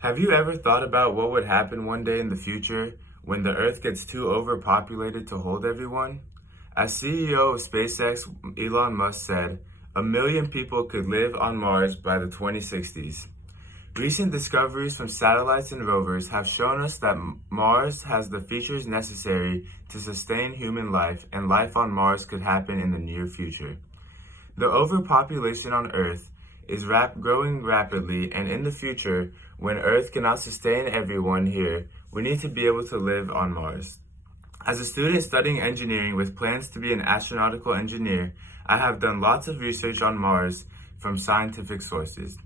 Have you ever thought about what would happen one day in the future when the Earth gets too overpopulated to hold everyone? As CEO of SpaceX, Elon Musk said, 1 million people could live on Mars by the 2060s. Recent discoveries from satellites and rovers have shown us that Mars has the features necessary to sustain human life, and life on Mars could happen in the near future. The overpopulation on Earth is growing rapidly, and in the future, when Earth cannot sustain everyone here, we need to be able to live on Mars. As a student studying engineering with plans to be an astronautical engineer, I have done lots of research on Mars from scientific sources.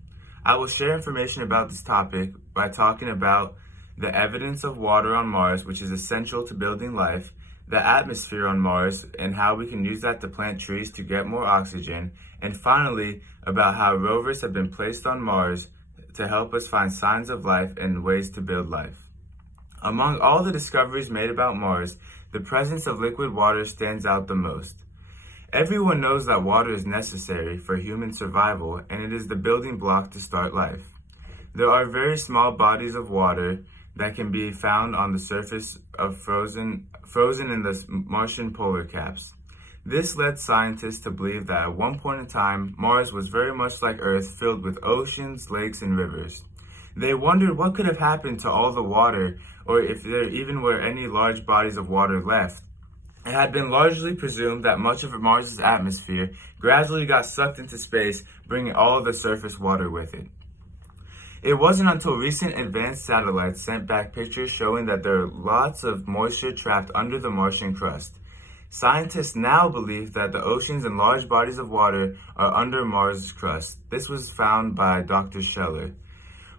I will share information about this topic by talking about the evidence of water on Mars, which is essential to building life, the atmosphere on Mars, and how we can use that to plant trees to get more oxygen, and finally, about how rovers have been placed on Mars to help us find signs of life and ways to build life. Among all the discoveries made about Mars, the presence of liquid water stands out the most. Everyone knows that water is necessary for human survival, and it is the building block to start life. There are very small bodies of water that can be found on the surface of frozen in the Martian polar caps. This led scientists to believe that at one point in time, Mars was very much like Earth, filled with oceans, lakes, and rivers. They wondered what could have happened to all the water, or if there even were any large bodies of water left. It had been largely presumed that much of Mars' atmosphere gradually got sucked into space, bringing all of the surface water with it. It wasn't until recent advanced satellites sent back pictures showing that there are lots of moisture trapped under the Martian crust. Scientists now believe that the oceans and large bodies of water are under Mars' crust. This was found by Dr. Scheller.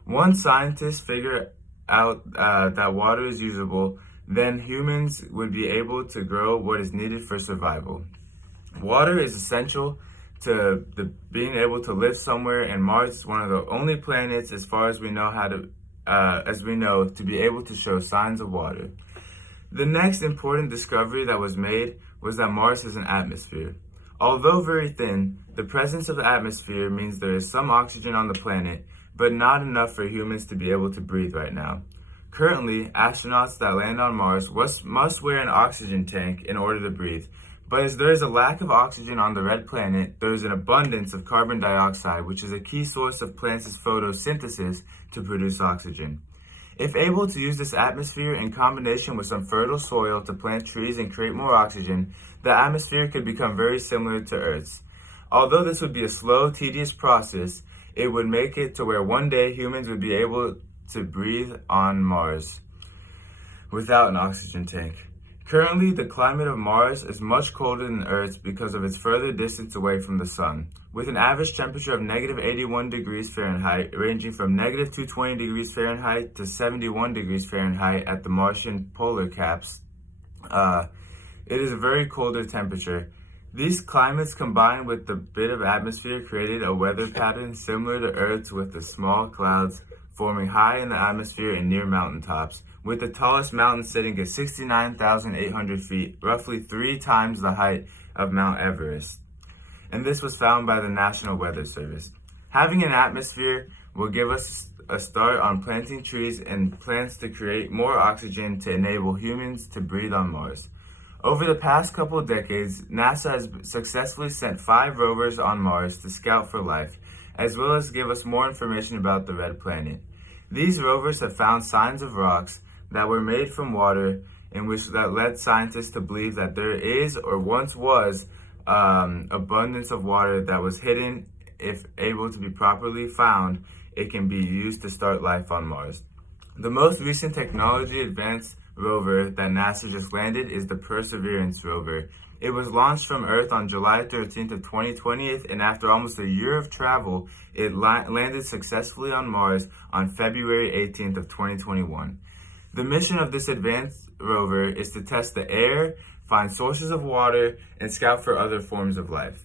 Once scientists figure out that water is usable, then humans would be able to grow what is needed for survival. Water is essential to being able to live somewhere, and Mars is one of the only planets, as far as we know to be able to show signs of water. The next important discovery that was made was that Mars has an atmosphere. Although very thin, the presence of the atmosphere means there is some oxygen on the planet, but not enough for humans to be able to breathe right now. Currently, astronauts that land on Mars must wear an oxygen tank in order to breathe. But as there is a lack of oxygen on the red planet, there is an abundance of carbon dioxide, which is a key source of plants' photosynthesis to produce oxygen. If able to use this atmosphere in combination with some fertile soil to plant trees and create more oxygen, the atmosphere could become very similar to Earth's. Although this would be a slow, tedious process, it would make it to where one day humans would be able to breathe on Mars without an oxygen tank. Currently, the climate of Mars is much colder than Earth's because of its further distance away from the sun. With an average temperature of negative 81 degrees Fahrenheit, ranging from negative 220 degrees Fahrenheit to 71 degrees Fahrenheit at the Martian polar caps, it is a very colder temperature. These climates combined with the bit of atmosphere created a weather pattern similar to Earth's, with the small clouds forming high in the atmosphere and near mountaintops, with the tallest mountain sitting at 69,800 feet, roughly 3 times the height of Mount Everest. And this was found by the National Weather Service. Having an atmosphere will give us a start on planting trees and plants to create more oxygen to enable humans to breathe on Mars. Over the past couple of decades, NASA has successfully sent 5 rovers on Mars to scout for life, as well as give us more information about the red planet. These rovers have found signs of rocks that were made from water, that led scientists to believe that there is or once was abundance of water that was hidden. If able to be properly found, it can be used to start life on Mars. The most recent technology advanced rover that NASA just landed is the Perseverance rover. It was launched from Earth on July 13th of 2020, and after almost a year of travel, it landed successfully on Mars on February 18th of 2021. The mission of this advanced rover is to test the air, find sources of water, and scout for other forms of life.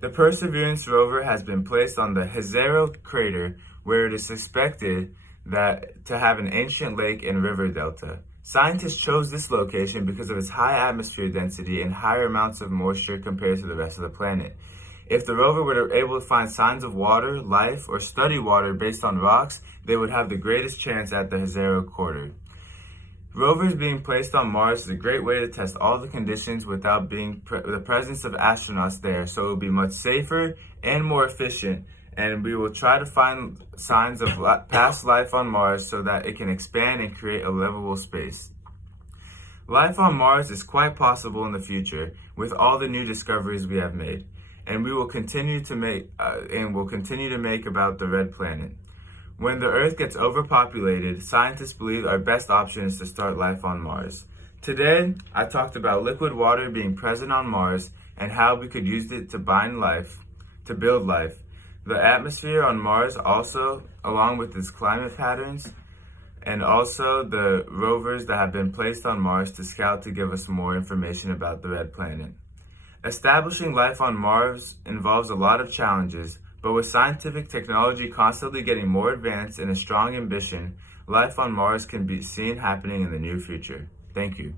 The Perseverance rover has been placed on the Jezero crater, where it is suspected to have an ancient lake and river delta. Scientists chose this location because of its high atmosphere density and higher amounts of moisture compared to the rest of the planet. If the rover were able to find signs of water, life, or study water based on rocks, they would have the greatest chance at the Jezero Quarter. Rovers being placed on Mars is a great way to test all the conditions without the presence of astronauts there, so it will be much safer and more efficient, and we will try to find signs of past life on Mars so that it can expand and create a livable space. Life on Mars is quite possible in the future with all the new discoveries we have made, and we will continue to make about the red planet. When the Earth gets overpopulated, scientists believe our best option is to start life on Mars. Today, I talked about liquid water being present on Mars and how we could use it to build life. The atmosphere on Mars also, along with its climate patterns, and also the rovers that have been placed on Mars to scout to give us more information about the red planet. Establishing life on Mars involves a lot of challenges, but with scientific technology constantly getting more advanced and a strong ambition, life on Mars can be seen happening in the near future. Thank you.